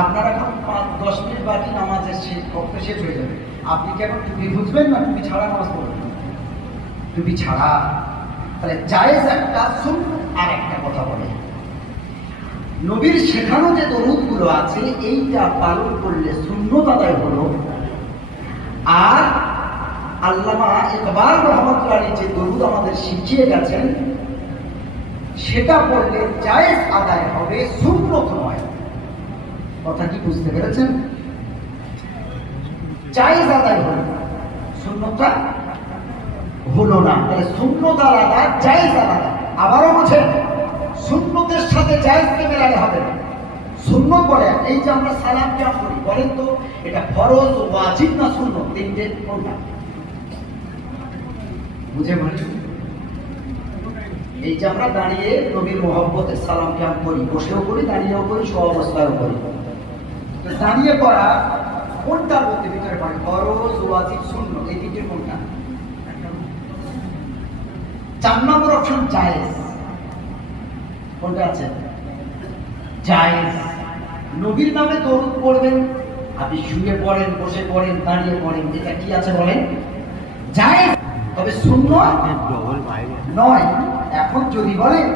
আপনার এখন 10 মিনিট বাকি নামাজের শেষ হয়ে যাবে, আপনি কি এখন টুপি বুঝবেন না টুপি ছাড়া নামাজ পড়বেন? টুপি ছাড়া। তাহলে জায়েজ একটা, সুন্নাত আর একটা কথা বলে। নবীর শেখানো যে দরুদগুলো আছে এইটা পালন করলে সুন্নত আদায় হলো। আর আল্লামা ইকবাল রহমাতুল্লাহ আলাইহি যে দরুদ আমাদের শিখিয়ে গেছেন সেটা পড়লে জায়েজ আদায় হবে, সুন্নত নয়। কথা কি বুঝতে পেরেছেন? জায়েজ আদায় হলো, সুন্নতটা হলো না। তাহলে সুন্নত আলাদা, জায়েজ আলাদা। আবারও বুঝেন, সুন্নতের সাথে জায়েজকে মেলালে হবে না। সুন্নত বলে এই যে আমরা সালাম কিয়াম করি, বলেন তো এটা ফরজ, ওয়াজিব না সুন্নত? তিনটে কোনটা? বুঝে বলেন। এই যে আমরা দাঁড়িয়ে নবীর মহব্বতে সালাম কিয়াম করি, বসেও করি, দাঁড়িয়েও করি, সব অবস্থায়ও করি। দাঁড়িয়ে করা কোনটার মধ্যে ভিতরে পড়ে? ফরজ, ওয়াজিব, সুন্নত, এই তিনটে কোনটা? 4 নম্বর অপশন জায়েজ। কোনটা আছে? জায়েজ। নবীর নামে দরুদ পড়বেন, আপনি শুয়ে পড়েন, বসে পড়েন, দাঁড়িয়ে পড়েন, এটা কি আছে বলেন? জায়েজ। তবে সুন্নাত নয়। এখন যদি বলেন